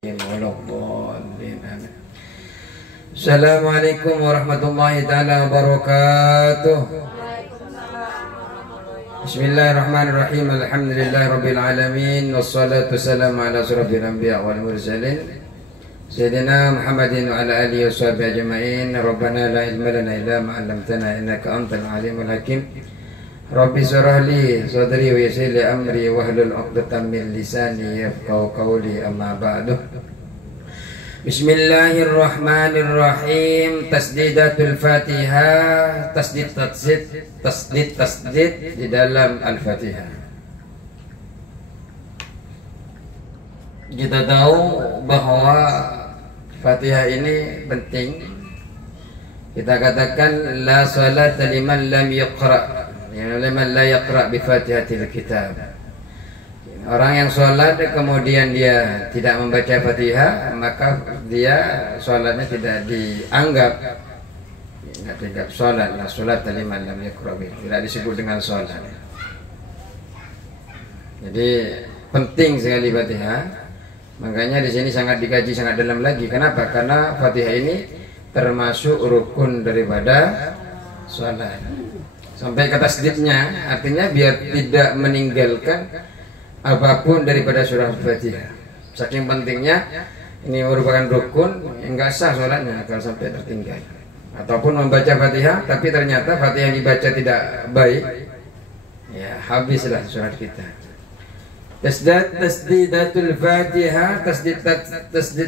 Assalamualaikum warahmatullahi taala wabarakatuh. Bismillahirrahmanirrahim. Alhamdulillahirabbil alamin wassalatu wassalamu ala asyrafil anbiya wal mursalin sayyidina Muhammadin wa ala alihi washabbihi ajmain. Rabbana la ilma lana illa ma 'allamtana innaka antal alimul hakim. Rabbi shrah li sadri wa yassir li amri wahlul 'uqdatam min lisani yafqahu qawli, amma ba'du. Bismillahirrahmanirrahim. Tasdidatul Fatihah, tasdid di dalam Al-Fatihah. Kita tahu bahwa Fatihah ini penting. Kita katakan la salata liman lam yaqra, liman la yaqra bi Fatihatil Kitab. Orang yang sholat kemudian dia tidak membaca Fatihah, maka dia sholatnya tidak dianggap sholat. La sholat liman lam yaqra, tidak disebut dengan sholat. Jadi penting sekali Fatihah. Makanya di sini sangat dikaji sangat dalam lagi. Kenapa? Karena Fatihah ini termasuk rukun daripada sholat. Sampai kata sedikitnya, artinya biar tidak meninggalkan apapun daripada surah Fatihah. Saking pentingnya ini merupakan rukun, enggak sah sholatnya kalau sampai tertinggal. Ataupun membaca Fatihah tapi ternyata Fatihah yang dibaca tidak baik, ya habislah sholat kita. Tasdidatul Fatihah, tasdid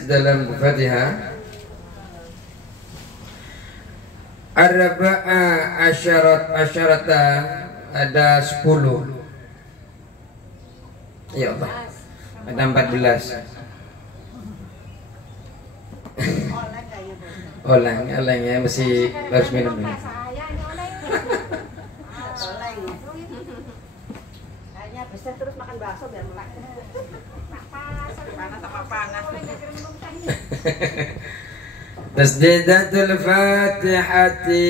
dalam Fatihah. Arba'a asyarata, ada 10. Ya Allah, ada 14. Oleng ya, mesti harus minum ini. Kayaknya bisa terus makan bakso biar melek. Panas sama panas. Tasdidatul Fatihati,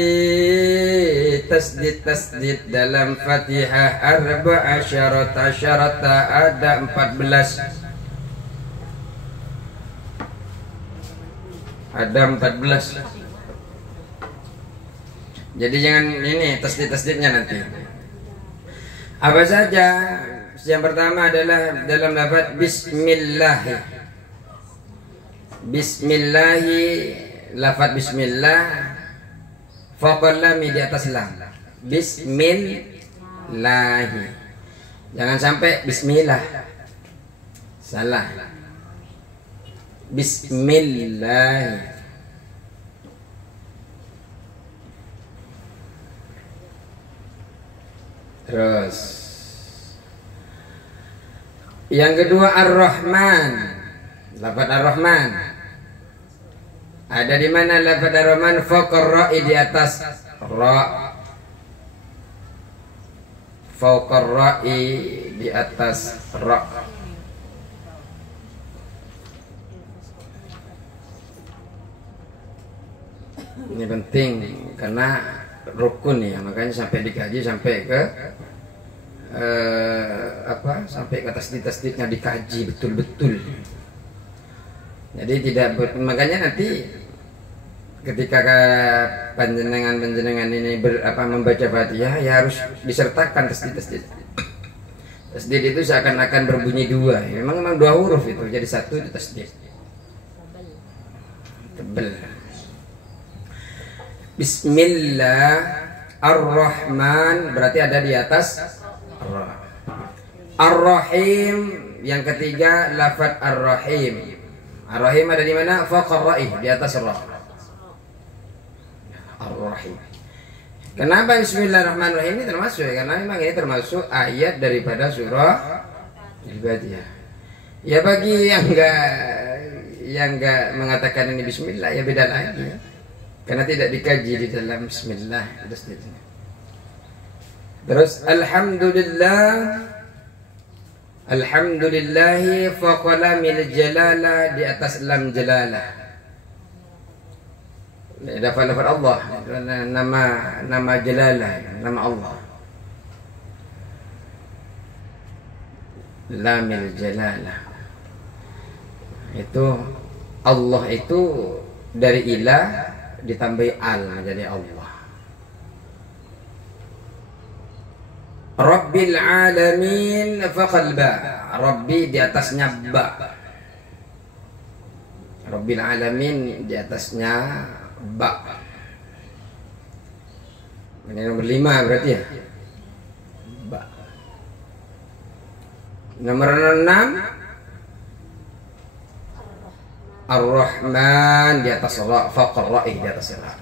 tasdid dalam Fatihah. Arba'a asyarata, ada 14. Ada 14. Jadi jangan ini tasdidnya nanti. Apa saja? Yang pertama adalah dalam lafaz bismillah. Bismillahi, lafaz bismillah faqal lam di atas lam. Bismillah. Jangan sampai bismillah. Salah. Bismillah. Terus yang kedua Ar-Rahman. Lafaz Ar-Rahman. Ada di mana lafaz Ar-Rahman? Fawqar ra'i, di atas ra. Fawqar ra'i, di atas ra. Ini penting karena rukun ya, makanya sampai dikaji sampai ke sampai ke tasdid-tasdidnya dikaji betul-betul. Jadi tidak makanya nanti ketika panjenengan ini membaca Fatihah ya harus disertakan tasdid. Tasdid itu seakan-akan berbunyi dua. Memang dua huruf itu, jadi satu itu tasdid. Tebel. Bismillah Ar-Rahman, berarti ada di atas Ar-Rahim. Yang ketiga lafaz Ar-Rahim. Ar-Rahim ada di mana? Fawqar ra'i, di atas ra. Ar-Rahim. Kenapa Bismillahirrahmanirrahim ini termasuk ya? Karena memang ini termasuk ayat daripada surah Al-Fatihah. Ya bagi yang enggak mengatakan ini bismillah ya beda lagi. Karena tidak dikaji di dalam bismillah. Terus Alhamdulillahi faqalamil jalala, di atas lam jalalah. Lafaz Allah, nama jalalah, nama Allah. Lamil jalalah. Itu Allah itu dari ilah ditambahi al menjadi Allah. Rabbil alamin faqal ba. Rabbi di atasnya ba. Rabbil alamin di atasnya ba. Ini nomor 5 berarti ya. Ba. Nomor 6 Ar-Rahman di atas ra, faqar ra'i di atas ra.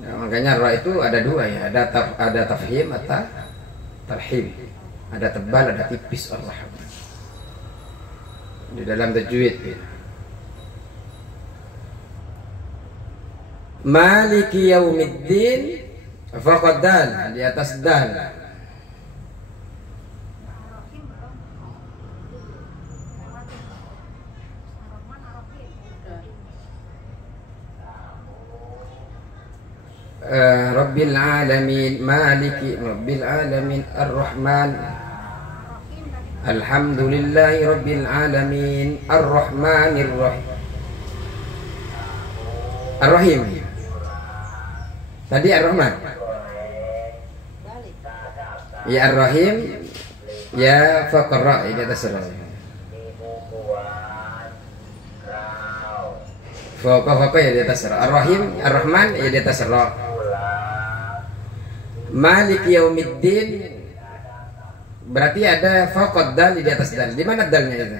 Nah, makanya ra itu ada 2 ya, ada tafhim atau tarhim. Ada tebal, ada tipis Ar-Rahman. Di dalam tajwid. Maliki yaumiddin faqad dal di atas dal. Rabbil alamin maliki rabbil alamin ar-rahman alhamdulillahi rabbil alamin ar-rahmanir rahim ar-rahim. Tadi ar-rahman ya ar-rahim ya faqra ini atas ra. Faqra ya di atas ra. Ar-rahim ar-rahman ya di atas ra. Maliki yaumiddin berarti ada faqad dal di atas dal. Di mana dalnya itu?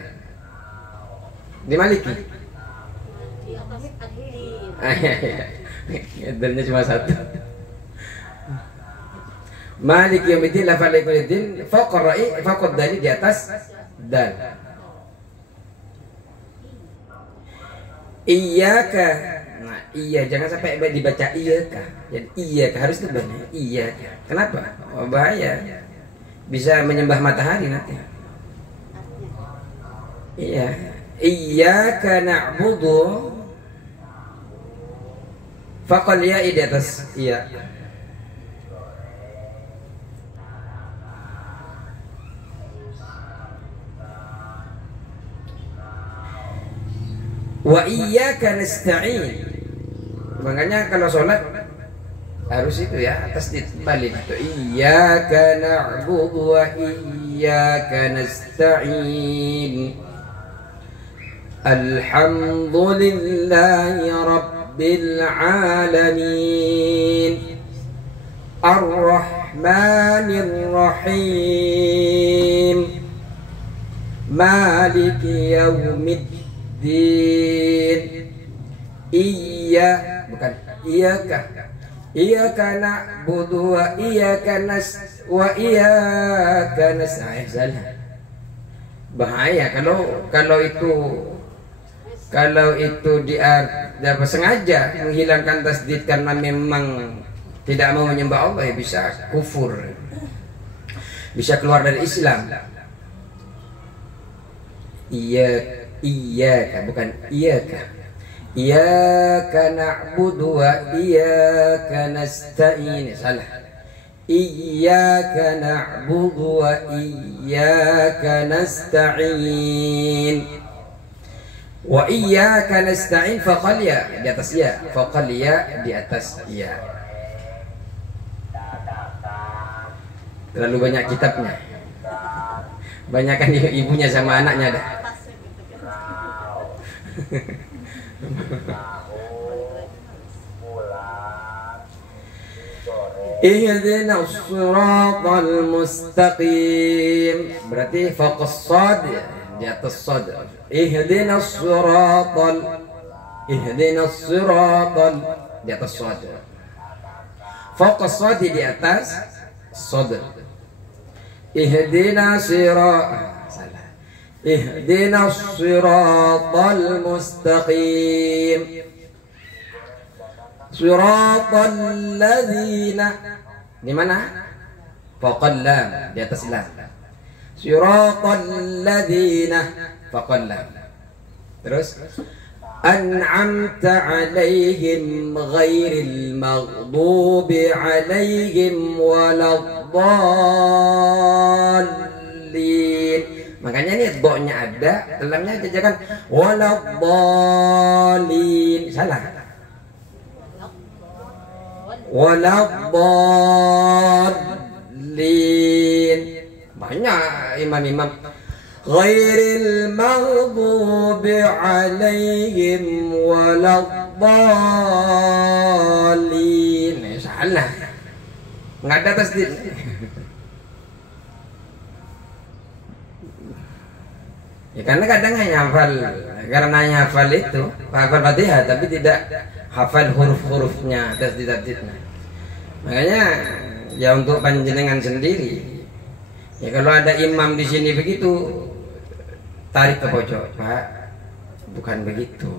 Di Maliki. Di atas ad-din. Dalnya cuma 1. Maliki yaumiddin la fa'alikuddin faqad dal di atas dal. Iyyaka. Nah, iya jangan sampai dibaca iyyaka. Jadi iyyaka harus dibaca iyyaka. Kenapa? Oh, bahaya. Bisa menyembah matahari nanti. Iya. Iyyaka na'budu. Faqal ya di atas iya. Wa iyyaka nasta'in. Makanya kalau sholat harus itu ya, atas balik itu iyyaka na'budu wa iyyaka nasta'in. Alhamdulillahi rabbil alamin. Ar-Rahmanir Rahim. Maliki yaumiddin. Bukan iyyaka na'budu wa iyyaka nasta'in. Salah. Bahaya kalau itu dia sengaja menghilangkan tasdid karena memang tidak mau menyembah Allah, ya bisa kufur, bisa keluar dari Islam. Iyyaka bukan iyyaka. Iyyaka na'budu wa iyyaka nasta'in. Salah. Iyyaka na'budu wa iyyaka nasta'in. Wa iyyaka nasta'in faqal ya di atas ya. Faqal ya di atas ya. Terlalu banyak kitabnya. Banyakan ibunya sama anaknya dah. Ihdinas siratal mustaqim. Berarti fokus sad di atas sad. Ihdinas siratal di atas sad. Fokus sad di atas sad. Ihdinas siratal Ihdinas siratal mustaqim. Siratal ladzina. Di mana? Faqal lam, di atas lam. Siratal ladzina faqal lam. Terus an'amta 'alaihim ghairil maghdubi 'alaihim waladdallin. Makanya nih do-nya ada, dalamnya aja jangan waladhdallin. Salah. Waladhdallin. Banyak imam-imam ghairil maghdubi alaihim waladhdallin. Salah. Nggak ada tasdid. Ya, karena kadang hanya hafal itu, hafal Fatihah tapi tidak hafal huruf-hurufnya, tasdid-tasdidnya. Makanya ya untuk panjenengan sendiri. Ya kalau ada imam di sini begitu, tarik ke pojok, Pak. Bukan begitu.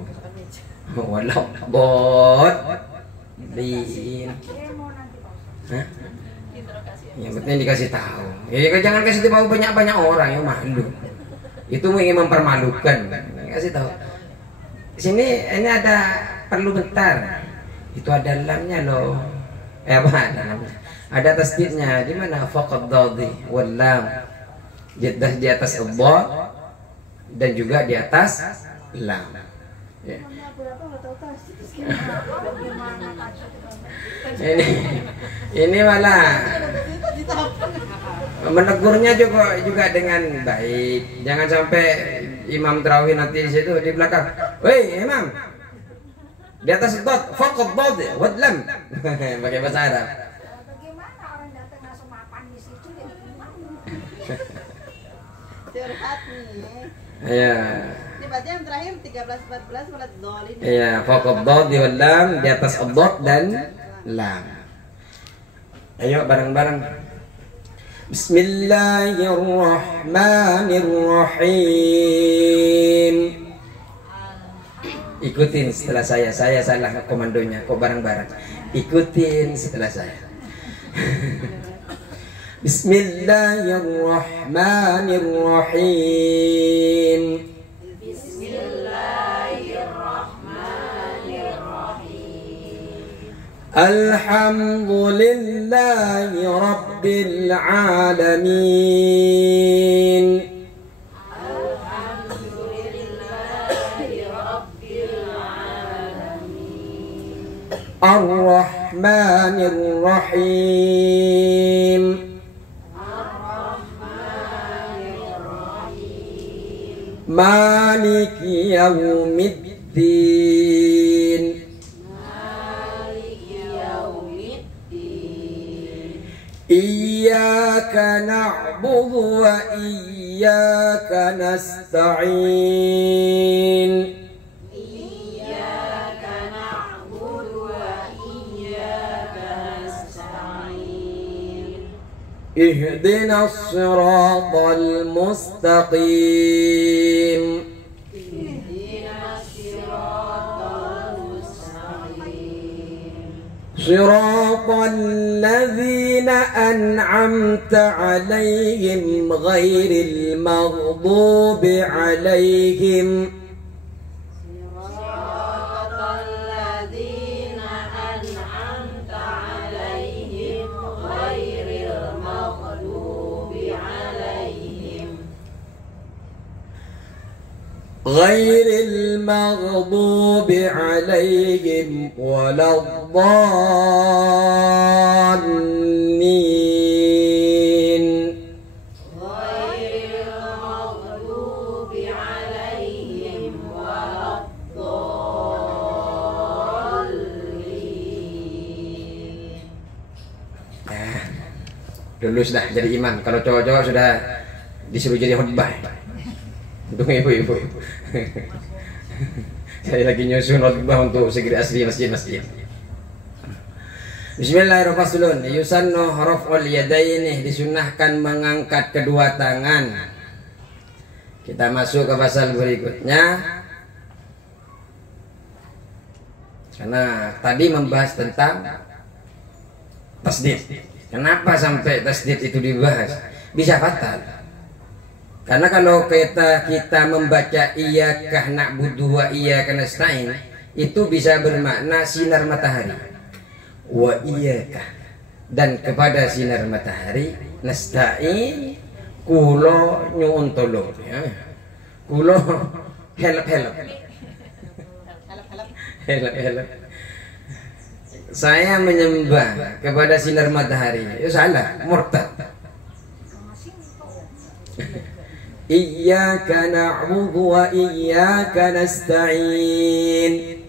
Waladhdallin. Hah? Yang penting dikasih tahu. Ya jangan kasih tahu banyak-banyak orang yang malu. Itu ingin mempermalukan. Kasih tahu. Sini ini ada perlu bentar. Itu ada lamnya loh. Apa lamnya? Ada tasdidnya. Di mana? Faqad dadi wal lam. Di atas ad dan juga di atas lam. Ya. Ini malah menegurnya juga dengan baik. Jangan sampai imam tarawih nanti di situ di belakang. Woi imam, di atas dot, faqad dad, wadlam. Pakai bahasa Arab. Bagaimana orang datang langsung mapan di situ? Curhat nih. Iya. Ini berarti yang terakhir 13-14 waladhdallin. Iya, faqad dad wadlam, di atas ad dan lam. Ayo bareng-bareng. Bismillahirrahmanirrahim. Ikutin setelah saya salah komandonya, kok bareng-bareng. Ikutin setelah saya. Bismillahirrahmanirrahim. Alhamdulillahi Rabbil Alamin. Ar-Rahmanir Rahim. Maliki Yaumiddin. Iyyaka na'budu wa iyyaka nasta'in. Iyyaka na'budu wa iyyaka nasta'in. Ihdinas siratal mustaqim. Ihdinas siratal mustaqim. Siratal ladzina an'amta 'alaihim ghairil maghdubi 'alaihim. Siratal ladzina an'amta 'alaihim ghairil maghdubi 'alaihim. Ghairil maghdubi 'alaihim waladdallin. Ghairil maghdubi 'alaihim waladdallin. Dulu sudah jadi imam. Kalau cowok-cowok sudah disuruh jadi khutbah. Untuk ibu-ibu. Saya lagi nyusun khutbah untuk segera asli masjid-masjid. Bismillahirrahmanirrahim. Yusannu raf'ul yadaini, disunahkan mengangkat kedua tangan. Kita masuk ke pasal berikutnya. Karena tadi membahas tentang tasdid. Kenapa sampai tasdid itu dibahas? Bisa fatal. Karena kalau kita membaca iyyaka na'budu wa iyyaka nasta'in, itu bisa bermakna sinar matahari. Wa iyyaka, dan kepada sinar matahari, nasta'in, kulo nyuwun tolong ya. Kulo help. Help. Saya menyembah kepada sinar matahari. Ya salah, murtad. Iyyaka na'budu wa iyyaka nasta'in.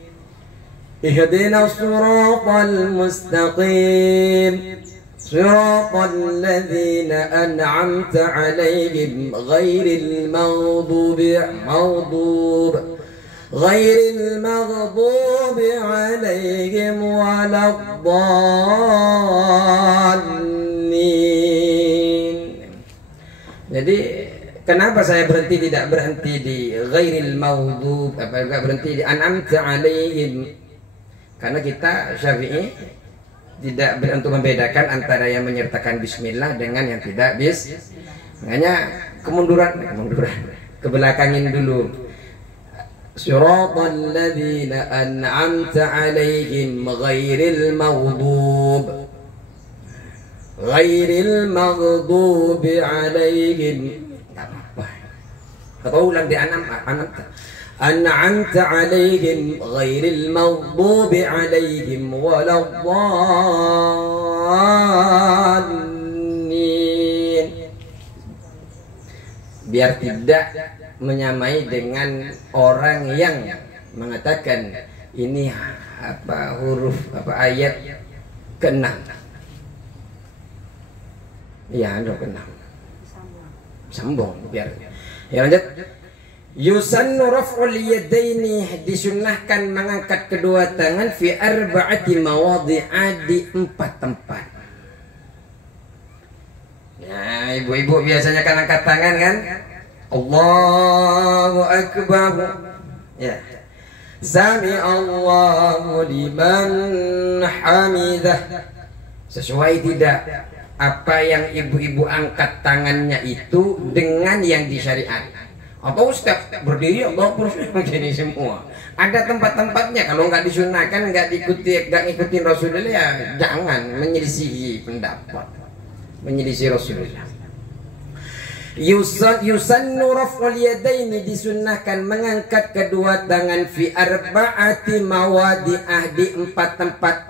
Ihdinas siratal mustaqim. Siratal ladzina an'amta 'alaihim ghairil maghdubi alaihim waladdallin. Jadi kenapa saya tidak berhenti di ghairil maghdub, enggak berhenti di an'amta alaihim? Karena kita Syafi'i tidak untuk membedakan antara yang menyertakan bismillah dengan yang tidak makanya kemunduran kebelakangin dulu. Siratal ladzina an'amta 'alaihim ghairil maghdubi 'alaihim. Atau ulang di an'amta 'alaihim ghairil maghdubi 'alaihim waladdallin. Biar tidak menyamai dengan orang yang mengatakan ini ayat ke-6. Iya, ada ke-6. Sambung biar. Ya lanjut. Yusannu raf'ul yadaini, disunnahkan mengangkat kedua tangan fi arba'ati mawadhi'a, di 4 tempat. Ya, ibu-ibu biasanya kan angkat tangan kan? Allahu Akbar. Ya. Sami Allahu liman hamidah. Sesuai tidak apa yang ibu-ibu angkat tangannya itu dengan yang disyariat? Apa Ustaz berdiri Allah begini semua? Ada tempat-tempatnya. Kalau nggak disunahkan, nggak ngikutin Rasulullah, ya jangan menyelisihi pendapat, menyelisihi Rasulullah. Yusannu raf'ul yadaini, disunnahkan mengangkat kedua tangan fi arba'ati mawadhi'ah, di 4 tempat.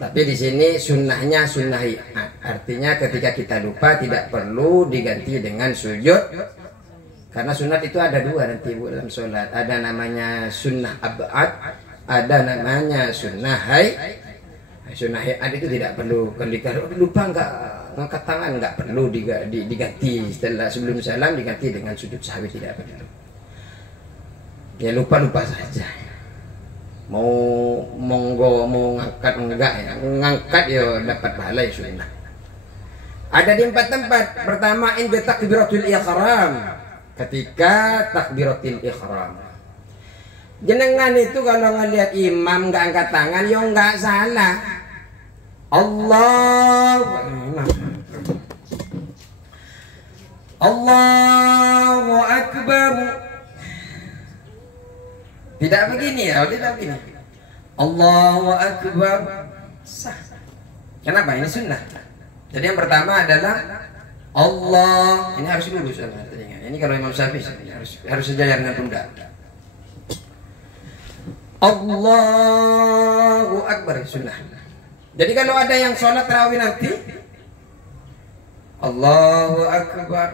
Tapi di sini sunnahnya sunnah, artinya ketika kita lupa tidak perlu diganti dengan sujud. Karena sunat itu ada 2 nanti Bu dalam sholat. Ada namanya sunnah ab'ad, ada namanya sunnah hayy. Sunnah hayat itu tidak perlu, kalau lupa ngangkat tangan nggak perlu diganti sebelum salam, diganti dengan sujud sahwi, tidak perlu. Ya lupa saja. Mau ngangkat enggak ya, ngangkat ya dapat pahala ya sunnah. Ada di 4 tempat. Pertama inda takbiratul ihram, ketika takbiratul ihram. Jenengan itu kalau ngelihat imam nggak angkat tangan, ya nggak salah. Allahu Akbar. Tidak begini ya, tidak begini. Allahu Akbar. Sah. Kenapa? Ini sunnah. Jadi yang pertama adalah Allah. Ini harus lurus. Ini kalau Imam Syafi'i harus sejajar dengan pundak. Allahu Akbar, sunnah. Jadi kalau ada yang sholat tarawih nanti Allahu Akbar,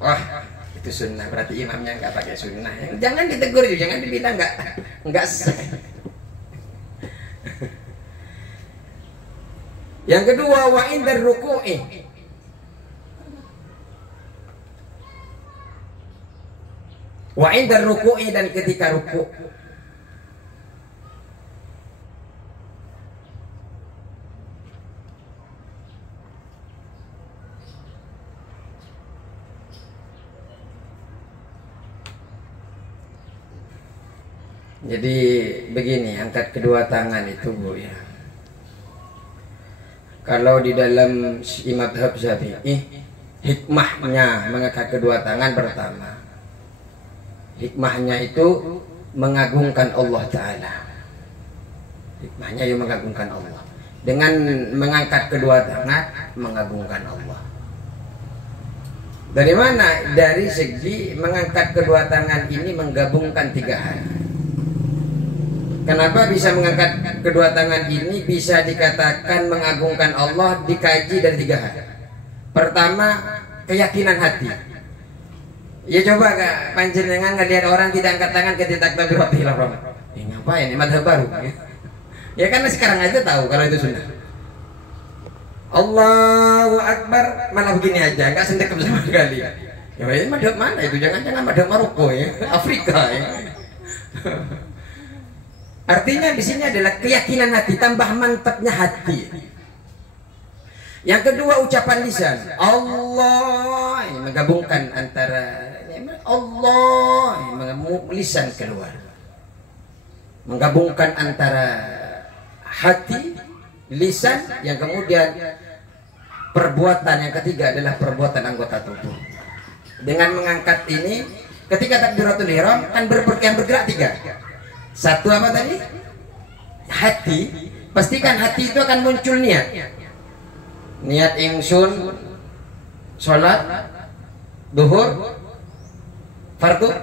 wah itu sunnah, berarti imamnya nggak pakai sunnah. Jangan ditegur itu, jangan dibilang nggak sah. Yang kedua, wa indar ruku'i, wa indar ruku'i, dan ketika ruku'. Jadi begini, angkat kedua tangan itu Bu ya. Kalau di dalam madhab Syafi'i, hikmahnya mengangkat kedua tangan pertama, hikmahnya itu mengagungkan Allah Ta'ala. Hikmahnya yang mengagungkan Allah. dengan mengangkat kedua tangan mengagungkan Allah. Dari mana? Dari segi mengangkat kedua tangan ini menggabungkan 3 hal. Kenapa bisa mengangkat kedua tangan ini bisa dikatakan mengagungkan Allah? Dikaji dari 3 hal. Pertama, keyakinan hati. Ya coba Kak, panjenengan ngelihat orang tidak angkat tangan ketika takbiratul ihram. Ngapain? Ini madhab baru. Ya karena sekarang aja tahu kalau itu sunnah. Allahu Akbar malah begini aja, nggak sendekem sama sekali. Ya ini madhab mana itu? Jangan-jangan madhab Maroko ya, Afrika ya. Artinya di sini adalah keyakinan hati, tambah mantapnya hati. Yang kedua ucapan lisan, Allah, ini menggabungkan antara Allah, lisan keluar, menggabungkan antara hati, lisan, yang kemudian perbuatan yang ketiga adalah perbuatan anggota tubuh. Dengan mengangkat ini, ketika takbiratul ihram kan bergerak 3. Satu apa tadi? Hati. Pastikan hati itu akan muncul niat. Niat ingsun sholat duhur fardu.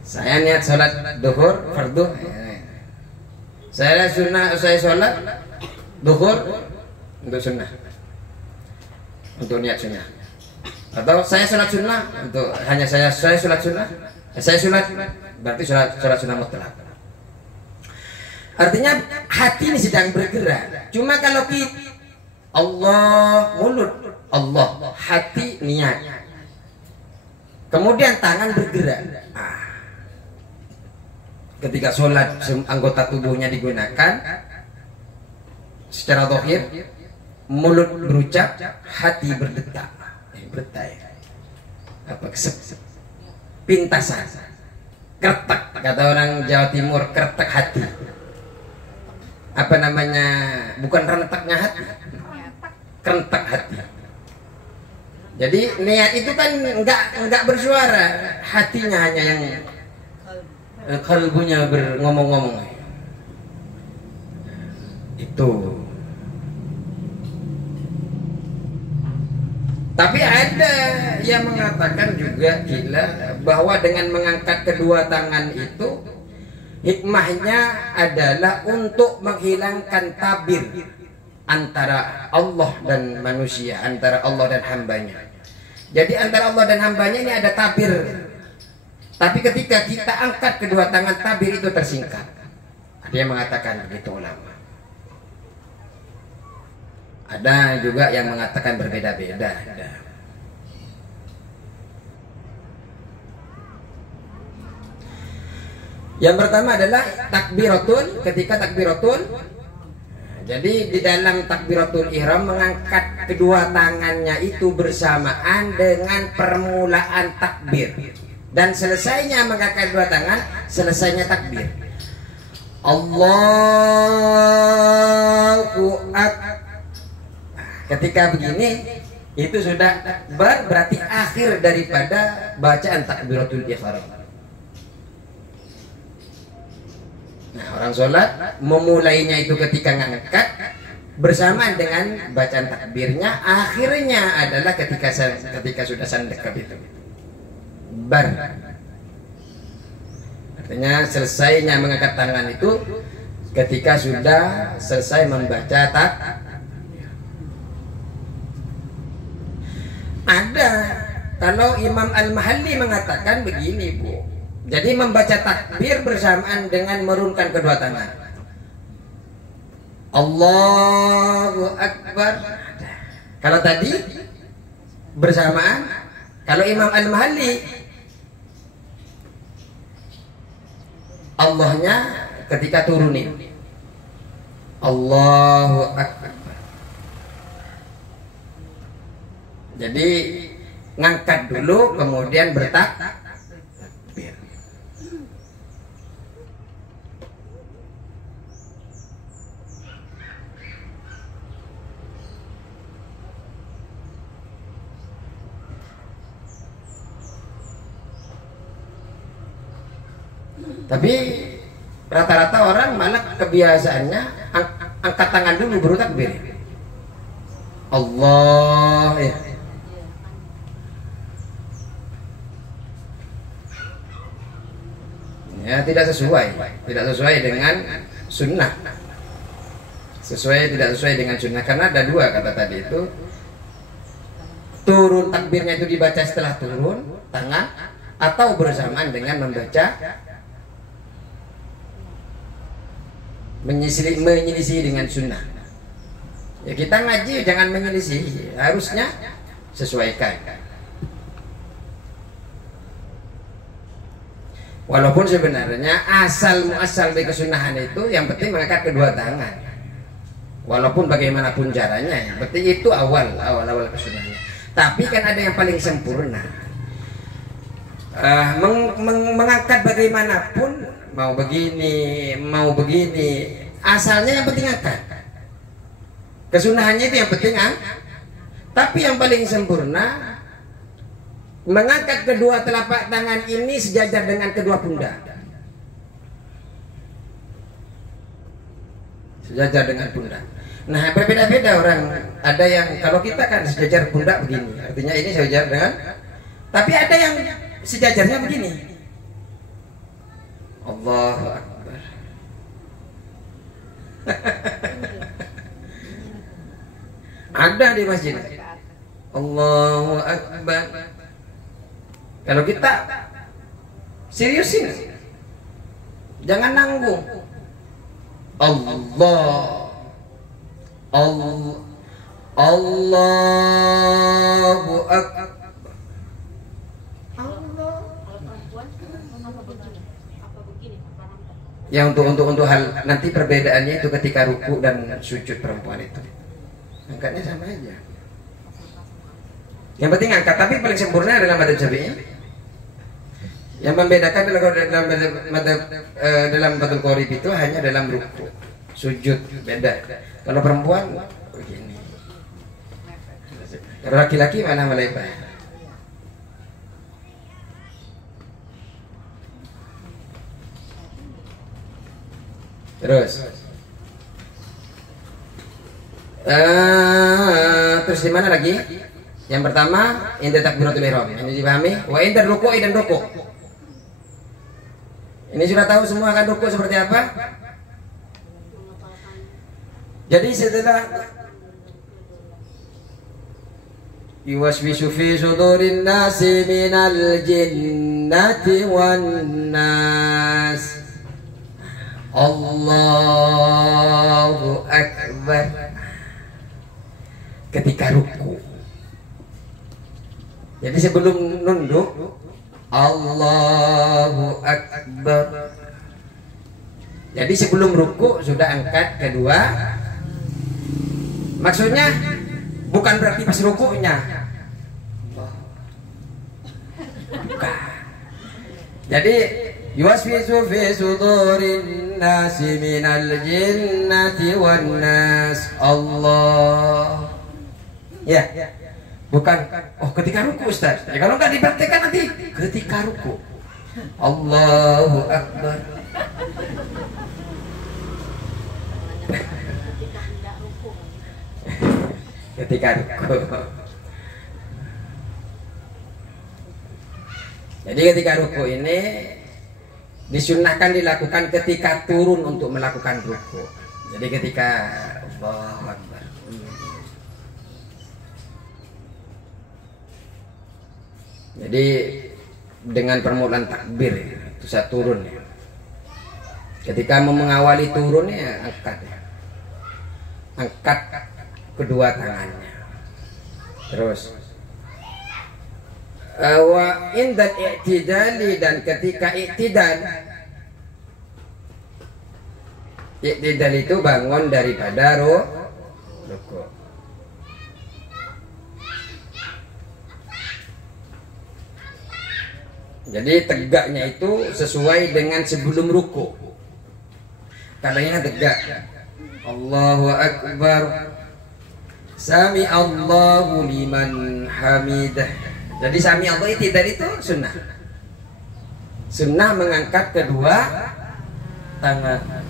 Saya niat sholat duhur fardu. Saya sholat duhur untuk sunnah, untuk niat sunnah. Atau saya sholat sunnah untuk hanya saya sholat sunnah. Saya sholat berarti sholat sunnah mutlak. Artinya hati ini sedang bergerak. Cuma kalau kita Allah mulut, Allah hati niat. Kemudian tangan bergerak. Ketika sholat anggota tubuhnya digunakan secara zahir, mulut berucap, hati berdetak, apa kesep, pintasan, kertek, kata orang Jawa Timur, kertek hati. Apa namanya? Bukan rentaknya hati, kerentak hati. Jadi niat itu kan enggak bersuara, hatinya hanya yang kalbunya ngomong-ngomong. Itu. Tapi ada yang mengatakan juga gila bahwa dengan mengangkat kedua tangan itu hikmahnya adalah untuk menghilangkan tabir antara Allah dan manusia, antara Allah dan hambanya. Jadi antara Allah dan hambanya ini ada tabir. Tapi ketika kita angkat kedua tangan, tabir itu tersingkat. Ada yang mengatakan begitu ulama. Ada juga yang mengatakan berbeda-beda. Yang pertama adalah takbiratul, ketika takbiratul. Jadi di dalam takbiratul ihram mengangkat kedua tangannya itu bersamaan dengan permulaan takbir. Dan selesainya mengangkat kedua tangan, selesainya takbir. Allahu Akbar. Ketika begini, itu sudah berarti akhir daripada bacaan takbiratul ihram. Nah, orang sholat memulainya itu ketika ngangkat bersamaan dengan bacaan takbirnya, akhirnya adalah ketika sudah sandekap itu. Bar. Artinya selesainya mengangkat tangan itu ketika sudah selesai membaca Ada kalau Imam Al-Mahalli mengatakan begini, Bu. Jadi membaca takbir bersamaan dengan merunkan kedua tangan. Allahu Akbar. Kalau tadi bersamaan, kalau Imam Al-Mahalli Allahnya ketika turunin. Allahu Akbar. Jadi ngangkat dulu kemudian bertakbir. Tapi rata-rata orang malah kebiasaannya angkat tangan dulu baru takbir. Allah ya. Ya, tidak sesuai dengan sunnah. Tidak sesuai dengan sunnah karena ada dua kata tadi itu. Turun takbirnya itu dibaca setelah turun tangan atau bersamaan dengan membaca menyelisih dengan sunnah. Ya kita ngaji jangan menyelisih, harusnya sesuaikan. Walaupun sebenarnya asal bagi kesunahan itu yang penting mengangkat kedua tangan. Walaupun bagaimanapun caranya, yang penting itu awal kesunahannya. Tapi kan ada yang paling sempurna. Mengangkat bagaimanapun, mau begini, asalnya yang penting angkat. Kesunahannya itu yang penting angkat. Tapi yang paling sempurna mengangkat kedua telapak tangan ini sejajar dengan kedua pundak. Sejajar dengan pundak. Nah, berbeda-beda orang. Ada yang kalau kita kan sejajar pundak begini, artinya ini sejajar dengan. Tapi ada yang sejajarnya begini. Allahu Akbar. Ada di masjid. Allahu Akbar. Kalau kita seriusin, jangan nanggung. Allahu Akbar. Ya untuk hal nanti perbedaannya itu ketika ruku dan sujud perempuan itu. Angkatnya sama aja. Yang penting angkat, tapi paling sempurna adalah madzhab Syafi'i. Yang membedakan dalam Fathul Qorib itu hanya dalam ruku, sujud beda. Kalau perempuan begini. Kalau laki-laki mana melebar. Terus di mana lagi? Yang pertama, inda takbiratul ihram. Ini dipahami? Wa inda ruku' dan ruku'. Ini sudah tahu semua kan ruku' seperti apa? Jadi setelah yuwaswisu fi sudurin nasi minal jinnati wan nas. Allahu Akbar. Ketika ruku. Jadi sebelum nunduk, Allahu Akbar. Jadi sebelum ruku sudah angkat kedua. Maksudnya bukan berarti pas rukunya. Bukan. Jadi yuwaswisu fi sudurin nasi minal jinnati wan nas. Allah. Ya. Bukan, oh ketika ruku Ustaz. Ya kalau nggak dipraktekkan nanti ketika ruku. Allahu Akbar. Ketika ruku. Jadi ketika ruku ini disunnahkan dilakukan ketika turun untuk melakukan ruku. Jadi ketika Allahu Akbar. Jadi dengan permulaan takbir itu saya turun ya. Ketika mau mengawali turunnya angkat ya. Angkat kedua tangannya. Terus wa indal i'tidali, dan ketika i'tidal itu bangun daripada ruku. Jadi tegaknya itu sesuai dengan sebelum ruku. Katanya tegak. Allahu Akbar. Sami Allahu liman hamidah. Jadi sami Allah itu sunnah. Sunnah mengangkat kedua tangan.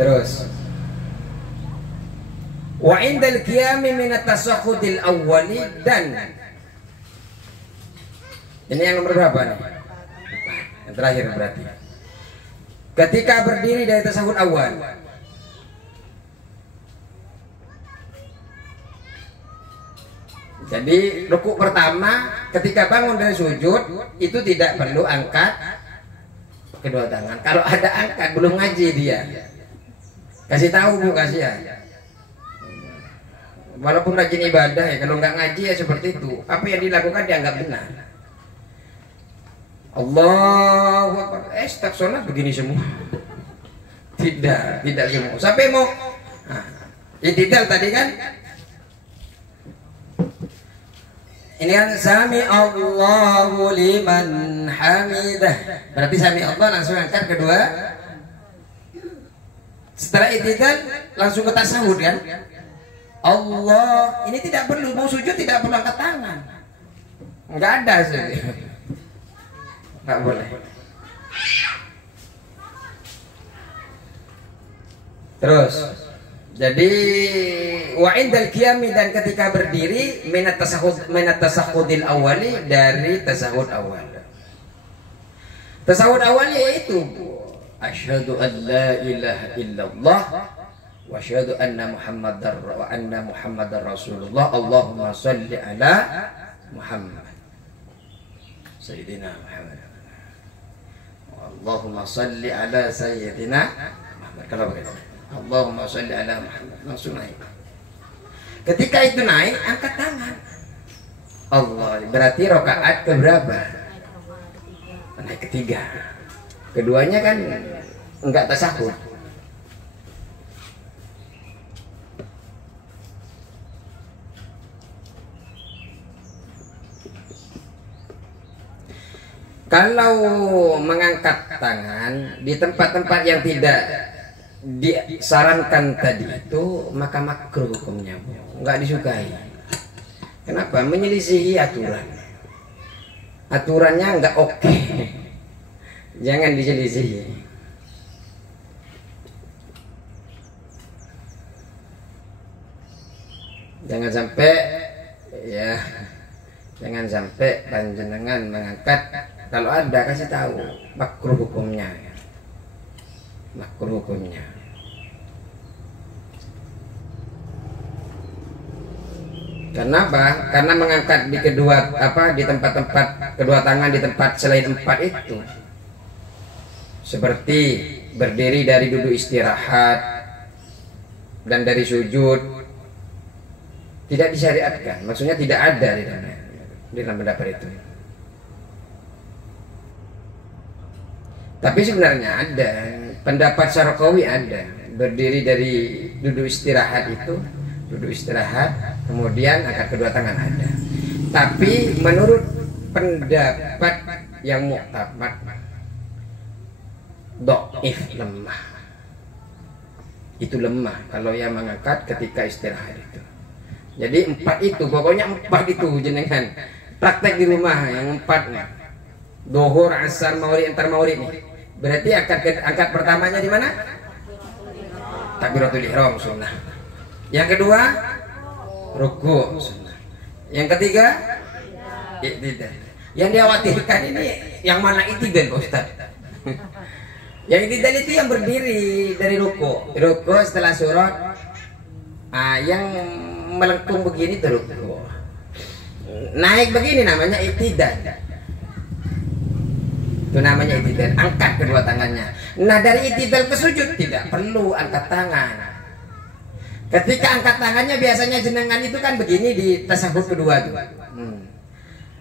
Terus wa indal qiyami min at-tasahhudil awwali, dan ini yang nomor berapa nih? Yang terakhir berarti. Ketika berdiri dari tasahud awal. Jadi rukuk pertama ketika bangun dari sujud itu tidak perlu angkat kedua tangan. Kalau ada angkat belum ngaji dia. Kasih tahu Bu, kasihan. Walaupun rajin ibadah ya, kalau nggak ngaji ya seperti itu. Apa yang dilakukan dianggap benar. Allahu Akbar. Tak sholat begini semua. Tidak semua. Sampai mau itidal tadi kan. Ini kan sami Allahu liman hamidah. Berarti sami Allah langsung angkat kedua. Setelah itidal langsung ke tasawuf kan. Allah, ini tidak perlu mau sujud, tidak perlu angkat tangan. Enggak ada sih. Enggak boleh. Terus jadi wa indal qiyami, dan ketika berdiri minat tasahhudil awali, dari tasahud awal. Tasahud awal yaitu asyhadu an la ilaha illallah wa asyhadu anna Muhammadar Rasulullah. Allahumma shalli ala Muhammad Sayyidina Muhammad. Allahumma shalli ala Sayyidina Muhammad. Kalau begitu Allahumma sholli ala Muhammad, langsung naik. Ketika itu naik, angkat tangan. Allah, berarti rakaat keberapa? Naik ketiga. Keduanya kan enggak tasahud. Kalau mengangkat tangan di tempat-tempat yang tidak disarankan tadi itu, maka makruh hukumnya, nggak disukai. Kenapa? Menyelisihi aturan. Aturannya nggak oke. Jangan diselisihi. Jangan sampai ya, jangan sampai panjenengan mengangkat. Kalau ada kasih tahu makruh hukumnya. Makruh hukumnya. Kenapa? Karena mengangkat di kedua di tempat-tempat kedua tangan di tempat selain empat itu, seperti berdiri dari duduk istirahat dan dari sujud, tidak disyariatkan. Maksudnya tidak ada di dalam pendapat itu. Tapi sebenarnya ada. Pendapat Syaraqawi ada, berdiri dari duduk istirahat itu, duduk istirahat, kemudian angkat kedua tangan ada. Tapi menurut pendapat yang mu'tamad, dhaif, lemah. Itu lemah kalau yang mengangkat ketika istirahat itu. Jadi empat itu, pokoknya empat itu jenengan praktek di rumah yang empatnya. Duhur, asar, maghrib, antar maghrib nih. Berarti angkat pertamanya di mana? Takbiratul ihram sunnah. Yang kedua ruku sunnah. Yang ketiga i'tidal. Yang dikhawatirkan ini yang mana i'tidal, Ustaz? Yang i'tidal itu yang berdiri dari ruku. Ruku setelah surat, yang melengkung begini itu ruku. Naik begini namanya i'tidal. Itu namanya i'tidal, angkat kedua tangannya. Nah, dari i'tidal ke sujud tidak perlu angkat tangan. Ketika angkat tangannya biasanya jenengan itu kan begini di tasahud kedua tuh.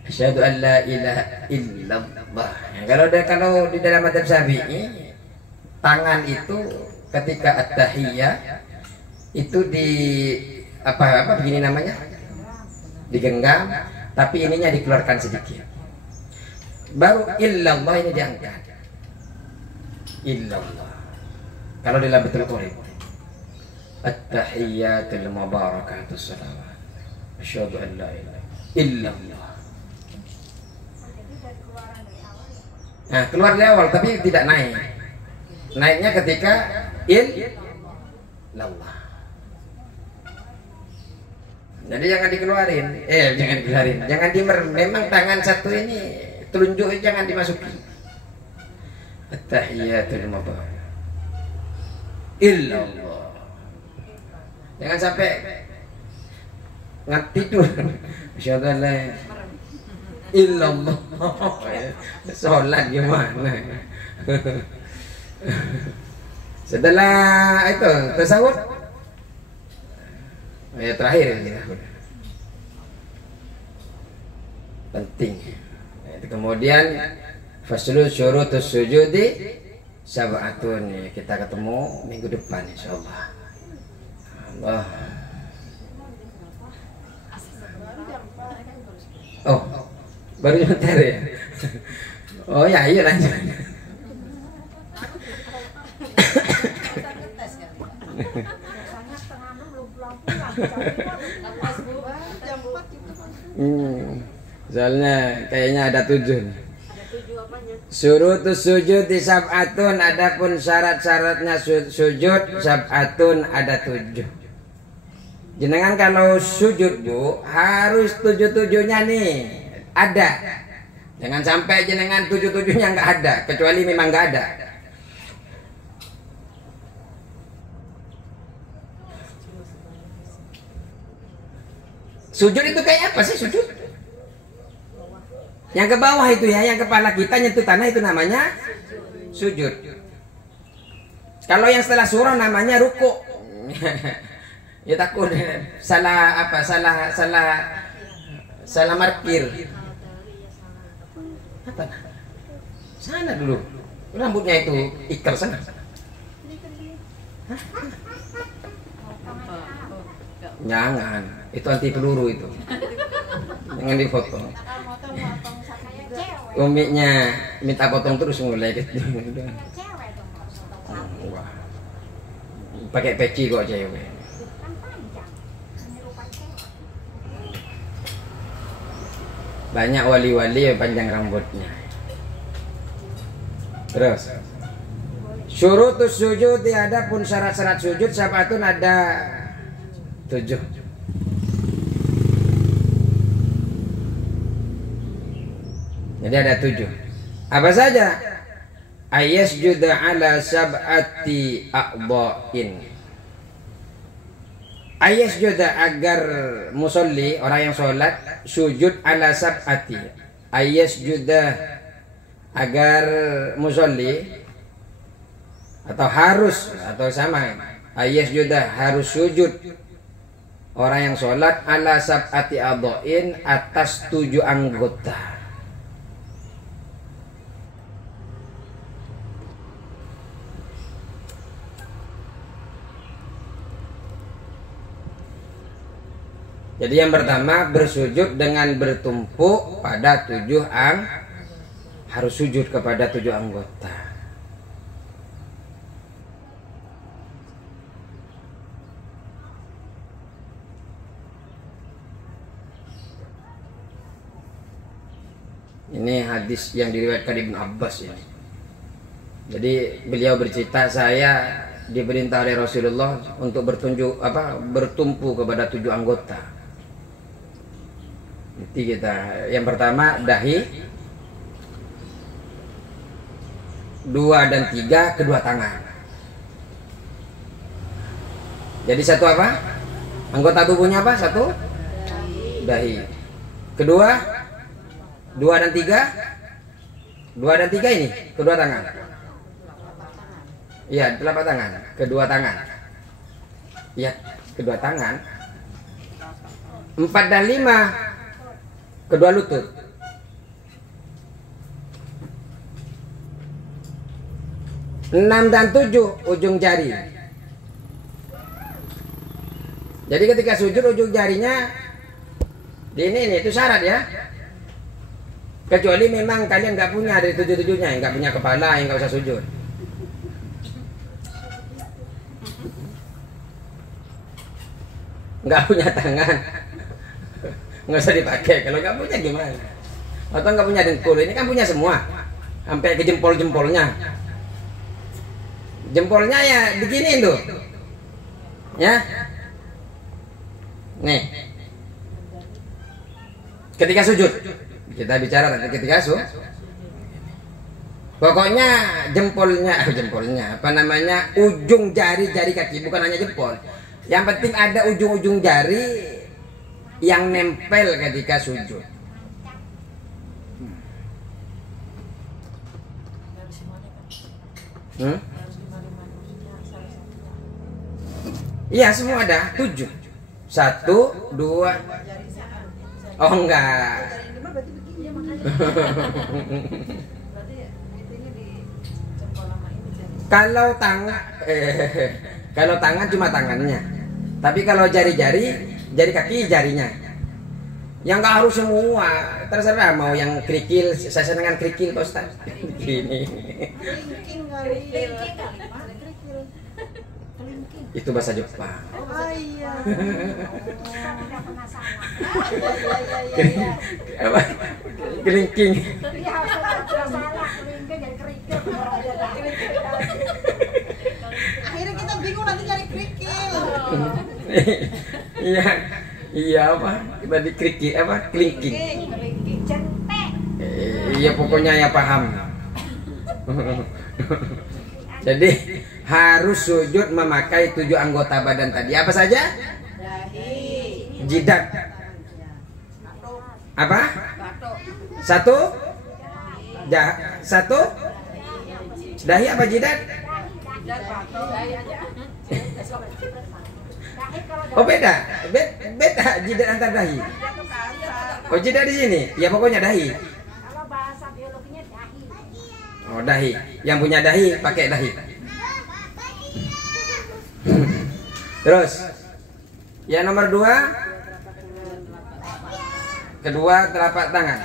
Asyhadu an la ilaha illallah. Kalau di dalam madzhab Syafi'i, tangan itu ketika at-tahiyyah itu di begini namanya? Digenggam, tapi ininya dikeluarkan sedikit. Baru illallah ini diangkat. Illallah. Kalau dalam betul Qur'an, at-tahiyyatul mubarakatus salawat. Asyhadu an la ilaha illallah. Nah, keluar dari awal tapi tidak naik. Naiknya ketika lallah. Jadi jangan dikeluarin, jangan dikeluarin, jangan memang tangan satu ini telunjuk jangan dimasuki. At-tahiyatul mubarak illallah. Jangan sampai tidur. Masyaallah. Illallah. Salat gimana? Setelah itu tasawuf ayat terakhir ya. Penting. Kemudian faslu syurutus sujudi sab'atun. Kita ketemu minggu depan insyaallah. Allah. Oh, baru sebentar ya. Oh ya, iya lanjut. Soalnya kayaknya ada 7. Syurutus sujud di sab'atun, adapun syarat-syaratnya sujud sab'atun ada 7. Jenengan kalau sujud Bu harus 7-7-nya nih ada. Jangan sampai jenengan 7-7-nya nggak ada, kecuali memang nggak ada. Sujud itu kayak apa sih sujud? Yang ke bawah itu ya, yang kepala kita nyentuh tanah itu namanya sujud. Kalau yang setelah surah namanya ruku. Ya takut salah apa? Salah markir. Apa? Sana dulu. Rambutnya itu ikar sana. Jangan, itu anti peluru itu. Jangan difoto. Umiknya minta potong terus mulai gitu. Pakai peci kok cewek. Banyak wali-wali yang panjang rambutnya. Terus syurutus sujud, adapun syarat-syarat sujud sab'atun ada 7. Jadi ada 7. Apa saja? Ayasjuda ala sab'ati a'dha'in. Ayasjuda agar musolli, orang yang sholat, sujud ala sab'ati. Ayasjuda agar musolli, atau harus, atau sama. Ayasjuda harus sujud orang yang sholat ala sab'ati a'dha'in, atas 7 anggota. Jadi yang pertama bersujud dengan bertumpu pada 7 harus sujud kepada 7 anggota. Ini hadis yang diriwayatkan Ibnu Abbas ini. Jadi beliau bercerita, saya diperintah oleh Rasulullah untuk bertumpu kepada 7 anggota. Jadi kita yang pertama dahi, 2 dan 3 kedua tangan. Jadi satu apa? Anggota tubuhnya apa? Satu dahi. Kedua 2 dan 3. 2 dan 3 ini kedua tangan. Iya, telapak tangan, kedua tangan. Iya, kedua tangan. 4 dan 5 kedua lutut. 6 dan 7 ujung jari. Jadi ketika sujud ujung jarinya di ini itu syarat ya. Kecuali memang kalian nggak punya dari 7-7-nya, nggak punya kepala, yang nggak usah sujud. Nggak punya tangan, nggak usah dipakai. Kalau nggak punya gimana? Atau nggak punya dengkul, ini kan punya semua, sampai ke jempol-jempolnya. Jempolnya ya begini tuh, Ya. Nih. Ketika sujud. Kita bicara tentang ketika sujud. Pokoknya jempolnya, apa namanya, ujung jari kaki, bukan hanya jempol. Yang penting ada ujung-ujung jari yang nempel ketika sujud. Iya, semua ada 7. 1, 2. Oh enggak. Kalau tangan cuma tangannya. Tapi kalau jari-jari, jari kaki jarinya. Yang nggak harus semua, terserah mau yang kerikil. Saya senangan kerikil Pak Ustaz. Gini. Itu bahasa Jepang. Oh iya. Apa? Kelingking. Akhirnya kita bingung nanti cari kerikil. Iya, iya apa? Tadi kerikil apa? Kelingking. Iya pokoknya ya paham. Jadi harus sujud memakai 7 anggota badan tadi. Apa saja? Dahi. Jidat. Apa? Satu? Satu? Dahi apa jidat? Oh beda, beda jidat antar dahi. Oh jidat di sini, ya pokoknya dahi. Kalau bahasa biologinya dahi. Oh dahi, yang punya dahi pakai dahi. Terus, yang nomor 2, kedua telapak tangan.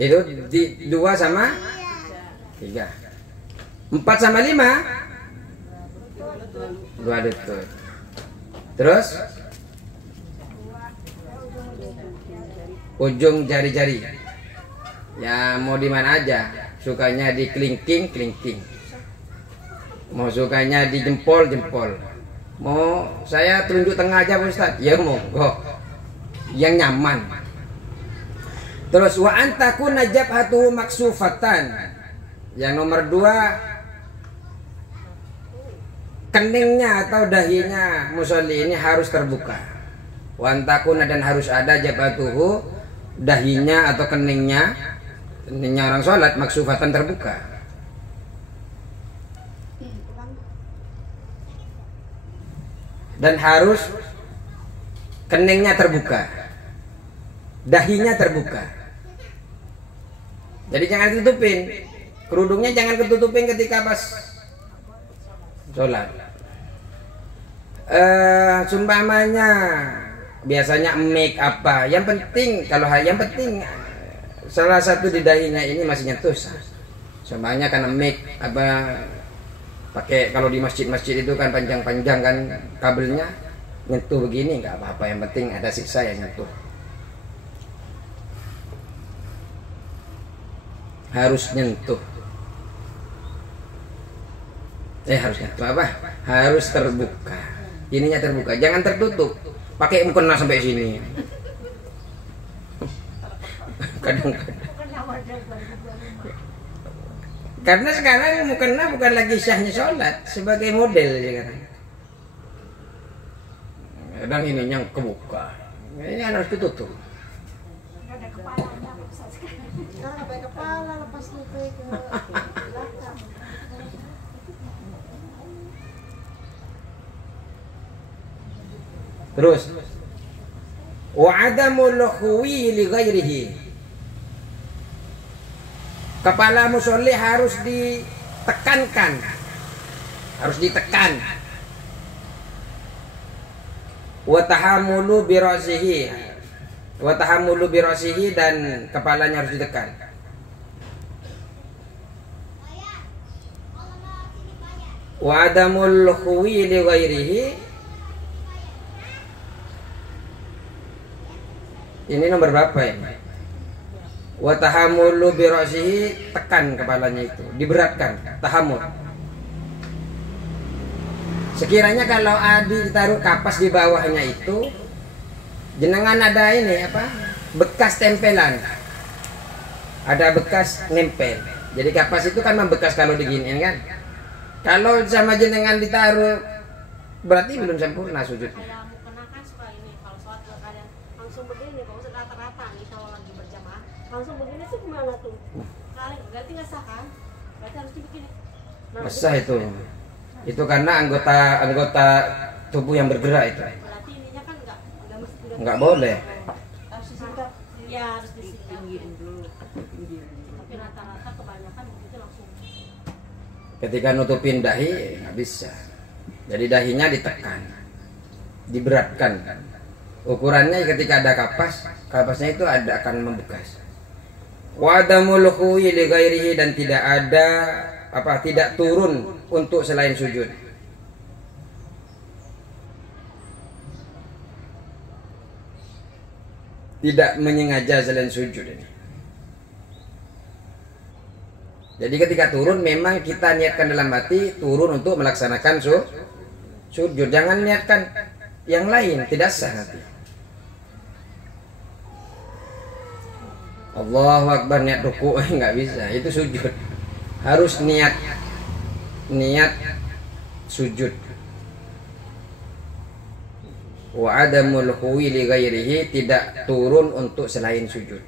Itu 2 sama 3. 4 sama 5 2 lutut. Terus ujung jari-jari. Ya mau di mana aja. Sukanya di kelingking. Mau sukanya di jempol. Mau saya telunjuk tengah aja Pak Ustaz. Ya monggo. Yang nyaman. Terus wa antakun najabhatu maksufatan. Yang nomor 2, keningnya atau dahinya musolli ini harus terbuka. Wa antakun, dan harus ada jabhatuhu, dahinya atau keningnya orang sholat maksufatan terbuka. Dan harus keningnya terbuka, dahinya terbuka. Jadi jangan tutupin, kerudungnya jangan ketutupin ketika pas sholat. Sumpamanya biasanya make apa, yang penting salah satu di dahinya ini masih nyentuh. Sumpamanya karena make apa, pakai kalau di masjid-masjid itu kan panjang-panjang kan kabelnya, nyentuh begini nggak apa-apa, yang penting ada siksa yang nyentuh. Harus nyentuh. Harus nyentuh apa? Harus terbuka. Ininya terbuka, jangan tertutup. Pakai mukena sampai sini. Kadang-kadang. Karena sekarang mukena bukan lagi syahnya sholat, sebagai model sekarang. Kadang ininya kebuka. Ini harus ditutup. Sekarang sampai kepala, lepas lupa ke belakang. Terus wa adamul khuwi li ghairihi. Kepala musolli harus ditekankan. Harus ditekan. Wa tahammulu bi ra'sihi. Wa tahammulu bi ra'sihi, dan kepalanya harus ditekan. Wa adamul khuwi li ghairihi. Ini nomor berapa ya? Wa tahammulu bi ra'sihi, tekan kepalanya itu, diberatkan, tahammul. Sekiranya kalau Adi ditaruh kapas di bawahnya itu, jenengan ada ini apa? Bekas tempelan. Ada bekas nempel. Jadi kapas itu kan membekas kalau diginiin kan. Kalau sama jenengan ditaruh berarti belum sempurna sujud. Kayak mukena kan suka ini kalau sholat kadang langsung begini, kalau rata-rata nih kalau lagi berjamaah langsung begini sih gimana tuh? Kali berarti nggak sah kan? Berarti harus dibegini. Sah itu. Itu karena anggota tubuh yang bergerak itu. Berarti ininya kan nggak Nggak boleh. harus disingkat. Ya harus disingkat dulu. Tapi rata-rata kebanyakan begitu langsung. Ketika nutupin dahi nggak bisa. Jadi dahinya ditekan, diberatkan. Ukurannya ketika ada kapasnya itu akan membekas. Wadamul khuwi li ghairihi, dan tidak ada tidak turun untuk selain sujud. Tidak menyengaja selain sujud ini. Jadi ketika turun memang kita niatkan dalam hati turun untuk melaksanakan sujud. Jangan niatkan yang lain, tidak sah nanti. Allahu Akbar niat ruku nggak bisa, itu sujud. Harus niat sujud. Wa adamul khuwi li ghairihi, tidak turun untuk selain sujud.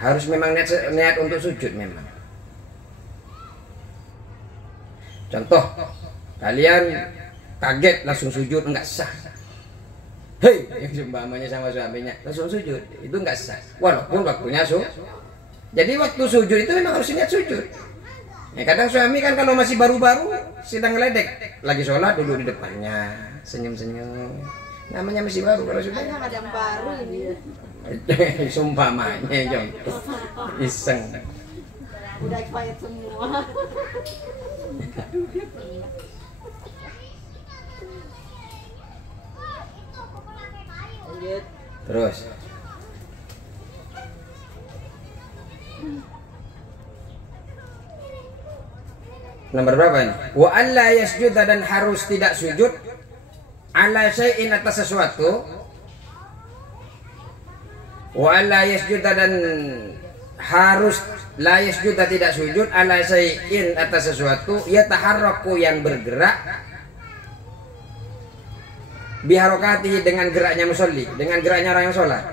Harus memang niat untuk sujud memang. Contoh, kalian kaget langsung sujud, enggak sah. Hei, yang seumpamanya sama suaminya langsung sujud, itu enggak sah. Walaupun waktunya Jadi waktu sujud itu memang harus niat sujud. Ya, kadang suami kan kalau masih baru-baru sedang ngeledek, lagi sholat duduk di depannya, senyum-senyum. Namanya masih baru kalau sudah. Ada yang baru ini. Sumpamanya jom, iseng. Udah expired semua. Terus nomor berapa ini? Wa alla yasjuda, dan harus tidak sujud ala syai'in, atas sesuatu. Wa alla yasjuda, dan harus la yasjuda, tidak sujud ala syai'in, atas sesuatu yataharraku, yang bergerak, biharokatihi, dengan geraknya musolli, dengan geraknya orang yang sholat.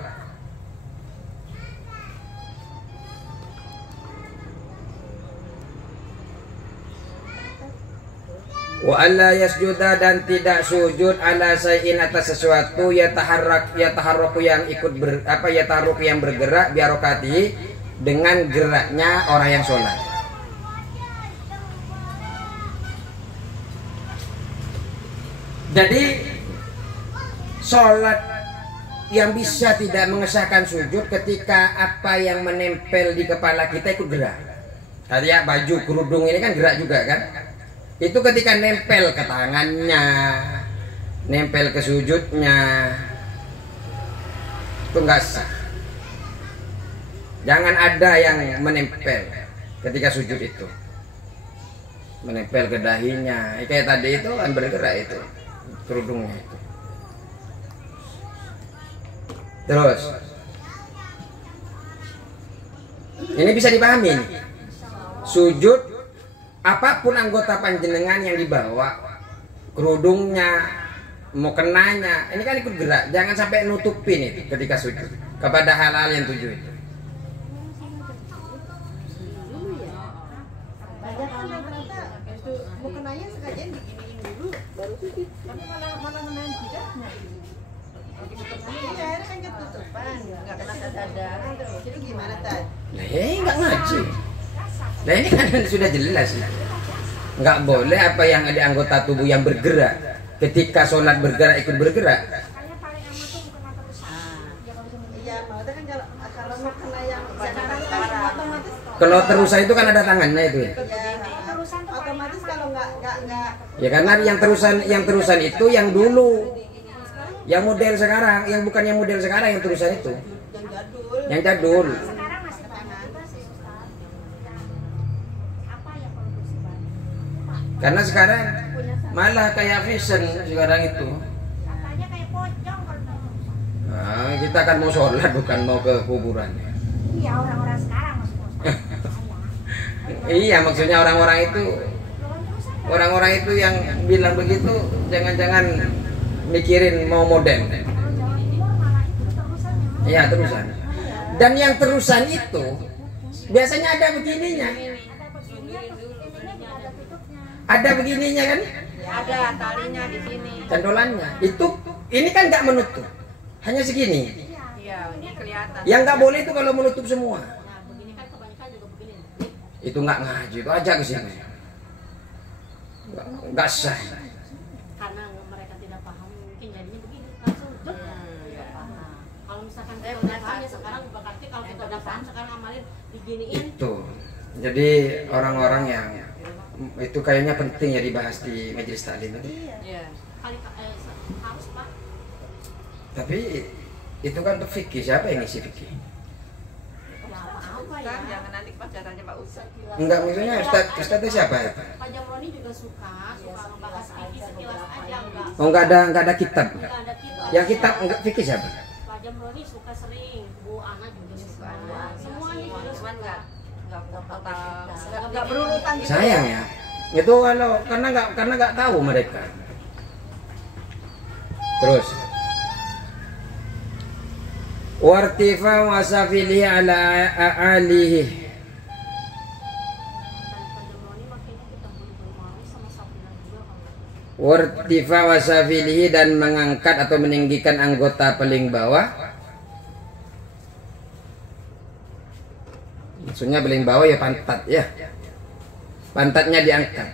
Wa alla yasjuda, dan tidak sujud ala syai'in, atas sesuatu yataharraku, yang ikut yataharraku, yang bergerak, biharokatihi, dengan geraknya orang yang sholat. Jadi sholat yang bisa tidak mengesahkan sujud ketika apa yang menempel di kepala kita ikut gerak. Kayak baju kerudung ini kan gerak juga kan. Itu ketika nempel ke tangannya, nempel ke sujudnya, itu enggak sah. Jangan ada yang menempel ketika sujud itu, menempel ke dahinya. Kayak tadi itu kan bergerak itu kerudungnya itu. Terus ini bisa dipahami nih. Sujud apapun anggota panjenengan yang dibawa, kerudungnya, mau kenanya, ini kan ikut gerak. Jangan sampai nutupin itu ketika sujud kepada hal-hal yang tujuh itu. Banyak kan rata-rata itu mau kenanya sengaja diginiin dulu baru sujud. Tapi malah menahan tidaknya. Iya, akhirnya kan ketutupan, nggak kena dada. Jadi gimana Tad? Nah, nggak ngaji. Nah ini kan sudah jelas. Nggak boleh apa yang ada anggota tubuh yang bergerak. Ketika sholat bergerak ikut bergerak. Iya, maksudnya kan kalau mau kena yang sekarang kan otomatis. Kalau terusan itu kan ada tangannya itu ya. Ya, otomatis kalau nggak. Ya karena yang terusan itu yang dulu. Yang model sekarang, yang bukan yang model sekarang, yang terusan itu. Yang jadul. Sekarang masih juga sih Ustaz. Apa ya kalau bersifat? Karena sekarang malah kayak fashion sekarang itu. Katanya kayak pocong kalau. Nah, kita kan mau sholat bukan mau ke kuburan. Iya, orang-orang sekarang maksudnya. Iya, maksudnya orang-orang itu yang bilang begitu jangan-jangan mikirin mau modern. Kalau Jawa Timur malah itu terusannya. Iya, terusan. Dan yang terusan itu biasanya ada begininya. Ada begininya terus ininya juga ada tutupnya. Ada begininya kan? Ada talinya di sini. Candolannya. Itu ini kan nggak menutup. Hanya segini. Iya, ini kelihatan. Yang nggak boleh itu kalau menutup semua. Nah, begini kan kebanyakan juga begini. Itu nggak ngaji, itu aja ke sini. Nggak sah. Karena mereka tidak paham mungkin jadinya begini langsung jod. Tidak paham. Kalau misalkan kita udah paham ya sekarang berarti kalau kita udah paham sekarang amalin diginiin. Itu. Jadi orang-orang yang itu kayaknya penting ya dibahas di majelis taklim ini. Iya. Harus Pak. Tapi itu kan untuk fikih, siapa yang ngisi fikih? Ya apa ya? Kan jangan nanti pas datanya Pak Ustadz. Enggak, maksudnya Ustadz siapa itu? Pak Jamroni juga suka membahas fikih sekilas aja enggak. Oh, enggak ada kitab. Enggak ada kita. Yang kitab enggak fikih siapa? Pak Jamroni suka sering, Bu Ana juga suka. Semuanya Semuanya juga cuman suka. nggak total, nggak berurutan gitu. Sayang ya. Itu kalau karena nggak tahu mereka. Terus wartifa wasafili ala alihi. Dan Pak Jamroni makanya kita bermaru sama Safinan juga kalau Wartifa wasafilihi dan mengangkat atau meninggikan anggota paling bawah. Maksudnya paling bawah ya pantat ya. Pantatnya diangkat.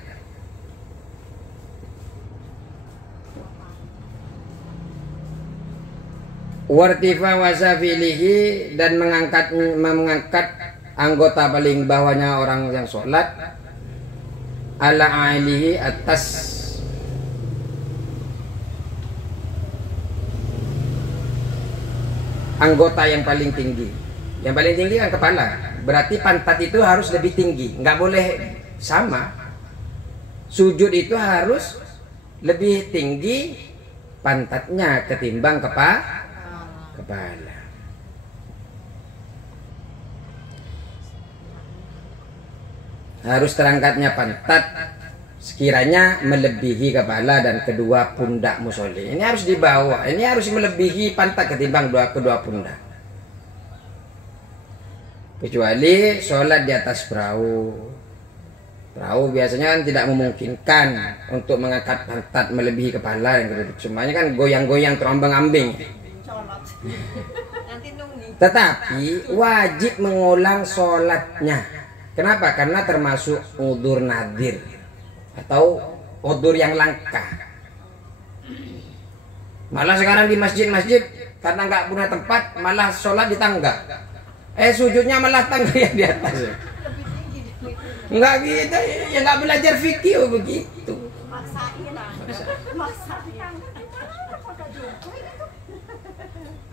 Wartifa wasafilihi dan mengangkat anggota paling bawahnya orang yang sholat ala alihi atas anggota yang paling tinggi. Yang paling tinggi kan kepala. Berarti pantat itu harus lebih tinggi. Nggak boleh sama. Sujud itu harus lebih tinggi pantatnya ketimbang kepala. Harus terangkatnya pantat sekiranya melebihi kepala dan kedua pundak musolli. Ini harus di bawah. Ini harus melebihi pantat ketimbang kedua pundak. Kecuali sholat di atas perahu. Perahu biasanya kan tidak memungkinkan untuk mengangkat pantat melebihi kepala yang kedua. Semuanya kan goyang-goyang terombang-ambing. Nanti nunggu. Tetapi wajib mengulang sholatnya. Kenapa? Karena termasuk udzur nadir atau udzur yang langka. Malah sekarang di masjid-masjid karena nggak punya tempat malah sholat di tangga. Sujudnya malah tangga yang di atas. Nggak gitu, ya nggak belajar fikih begitu. maksain. Maksain.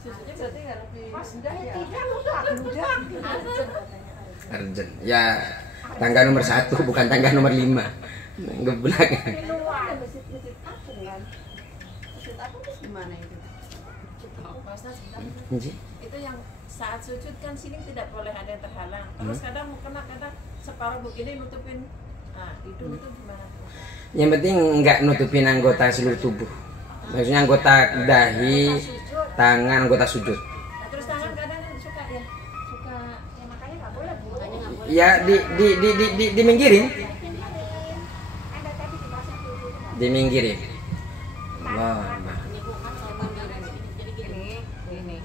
Susunya berarti nggak lebih rendah ya? Tidak mudah. Arjen. Ya tangga nomor 1 bukan tangga nomor 5. Geblak. Di luar. Masjid apung kan? Masjid apung terus gimana itu? Pak Ustadz, sebentar. Itu yang saat sujud kan sini tidak boleh ada yang terhalang. Terus kadang kena kadang separuh begini nutupin. Nah, itu gimana? Yang penting nggak nutupin anggota seluruh tubuh. Maksudnya anggota dahi, tangan, anggota sujud. Nah, terus tangan kadang suka ya Makanya nggak boleh Bu. Makanya nggak boleh. Ya diminggirin. Ada tadi di bahasa tujuh. Diminggirin. Allah. Ini Bu kan kalau dari sini jadi gini. ini.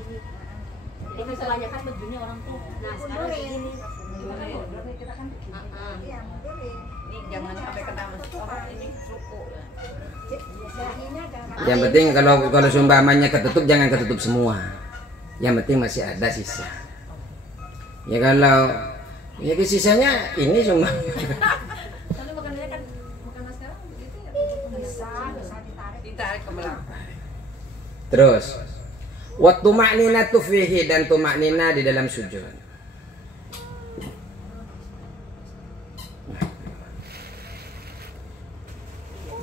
Jadi kan kebanyakan bajunya orang tuh. Nah sekarang kayak gini. Kita kan Iya, mundurin. ini jangan sampai kena ini ruku. Yang penting kalau sumbamannya ketutup jangan ketutup semua. Yang penting masih ada sisa. Ya kalau ya sisanya ini cuma Soalnya makanannya kan makanan sekarang begitu ya. Bisa ditarik. Ditarik ke belakang. terus. Wa tuma'ninatu fihi dan tuma'nina di dalam sujud.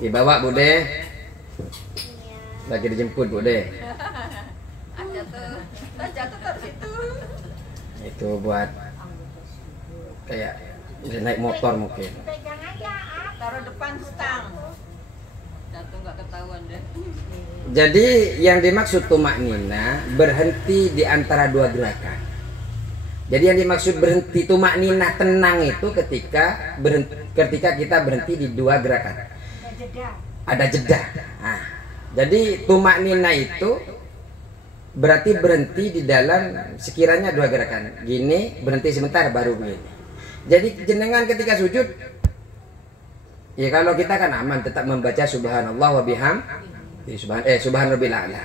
Dibawa Bude. Iya. Lagi dijemput Bude. Ada tuh. Jatuh dari situ. Itu buat kayak naik motor mungkin. Pegang aja, Taruh depan stang. Jatuh nggak ketahuan deh. Jadi yang dimaksud tumak nina berhenti di antara dua gerakan. Jadi yang dimaksud berhenti tumak nina tenang itu ketika kita berhenti di dua gerakan. jeda. Ada jeda. Nah, jadi tumak nina itu berarti berhenti di dalam sekiranya dua gerakan. Gini berhenti sebentar baru begini. Jadi jenengan ketika sujud, ya kalau kita kan aman tetap membaca subhanallah wa bihamdi subhan rabbil a'la.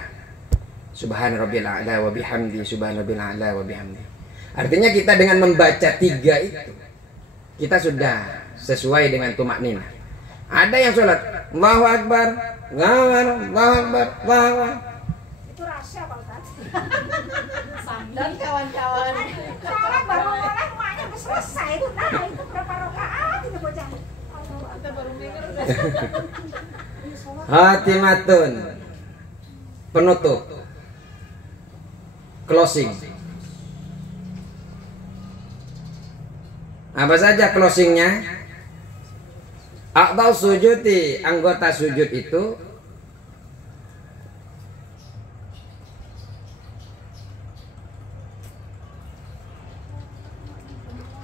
Subhan rabbil a'la wa bihamdi subhan rabbil a'la wa bihamdi. Artinya kita dengan membaca tiga itu kita sudah sesuai dengan tumak nina. Ada yang sholat Allahu Akbar, Allahu Akbar, Allahu Akbar, Allahu Akbar. Itu rahasia Pak Ustaz. Dan kawan-kawan. Soalnya baru mulai emaknya udah selesai itu. Nah itu berapa rakaat itu bocah. Kita baru mikir udah. Hatimatun. Penutup. Closing. Apa saja closingnya? A'dha'u sujudi, anggota sujud itu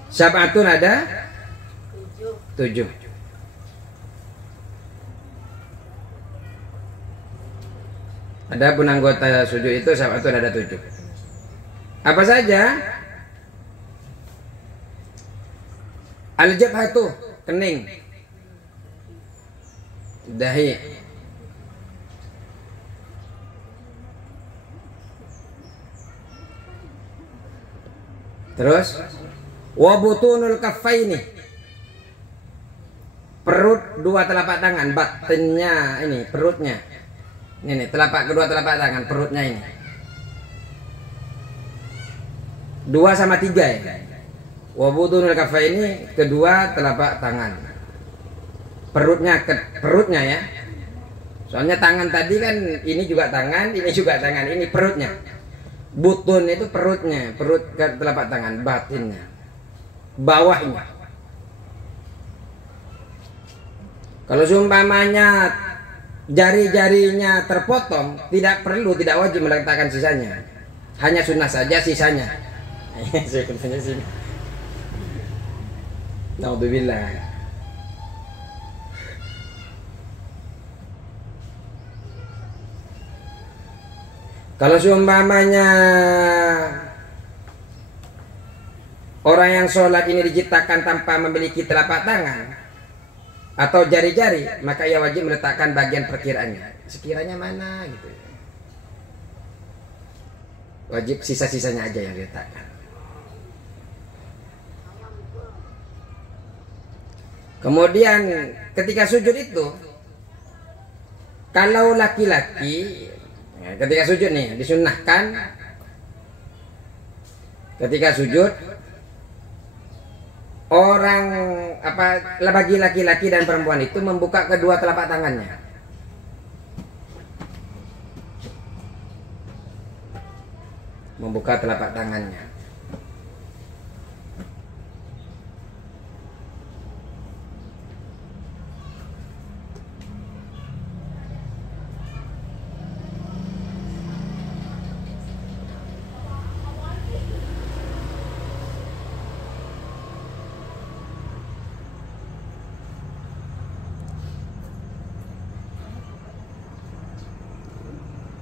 sab'atun ada 7. Adapun anggota sujud itu sab'atun ada 7. Apa saja? Al-jabhatu, kening. Dahi. Terus wa butunul kaffaini. Perut dua telapak tangan, batinnya ini, perutnya. Ini telapak kedua telapak tangan, perutnya ini. 2 sama 3 ya. Wa butunul kaffaini kedua telapak tangan. Perutnya ya. Soalnya tangan tadi kan ini juga tangan, ini juga tangan, ini perutnya. Butun itu perutnya, perut ke telapak tangan, batinnya. Bawahnya. Kalau seumpamanya jari-jarinya terpotong, tidak wajib meletakkan sisanya. Hanya sunnah saja sisanya. Saya tanya sini. Naudzubillah. Kalau seumpamanya orang yang sholat ini diciptakan tanpa memiliki telapak tangan atau jari-jari, maka ia wajib meletakkan bagian perkiraannya. Sekiranya mana gitu. Wajib sisa-sisanya aja yang diletakkan. Kemudian ketika sujud itu, kalau laki-laki ketika sujud nih disunnahkan ketika sujud orang bagi laki-laki dan perempuan itu membuka kedua telapak tangannya. Membuka telapak tangannya.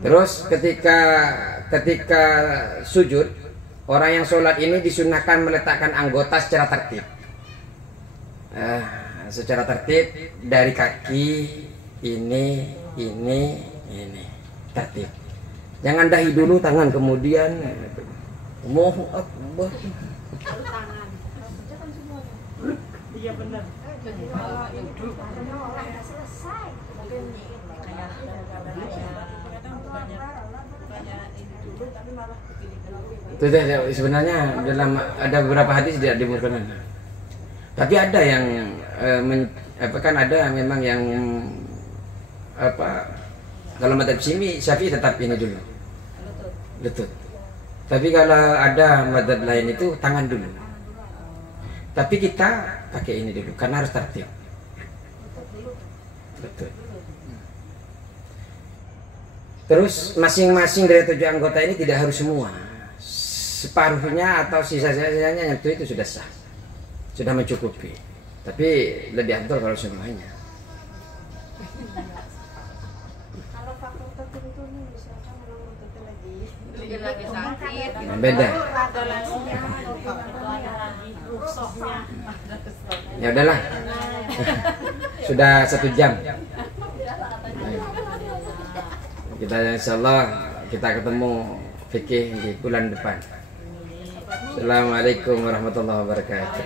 Terus ketika sujud, orang yang sholat ini disunahkan meletakkan anggota secara tertib. Secara tertib dari kaki ini tertib. Jangan dahi dulu tangan kemudian Allahu Akbar. Tangan. Iya benar. Kalau itu Orang udah selesai. Itu sebenarnya dalam ada beberapa hadis tidak dimurkakan. Tapi ada yang ada memang yang kalau madzhab Syafi'i tetap ini dulu, lutut. Tapi kalau ada madzhab lain itu tangan dulu. Tapi kita pakai ini dulu karena harus tertib. Betul. Terus masing-masing dari 7 anggota ini tidak harus semua. Separuhnya atau sisa-sisanya itu sudah sah. Sudah mencukupi. Tapi lebih afdal kalau semuanya. Kalau faktor tertentu nih misalkan orang tertentu lagi sakit. Beda. Ya udahlah. Sudah 1 jam. Kita insyaallah kita ketemu fikih di bulan depan. Assalamualaikum warahmatullahi wabarakatuh.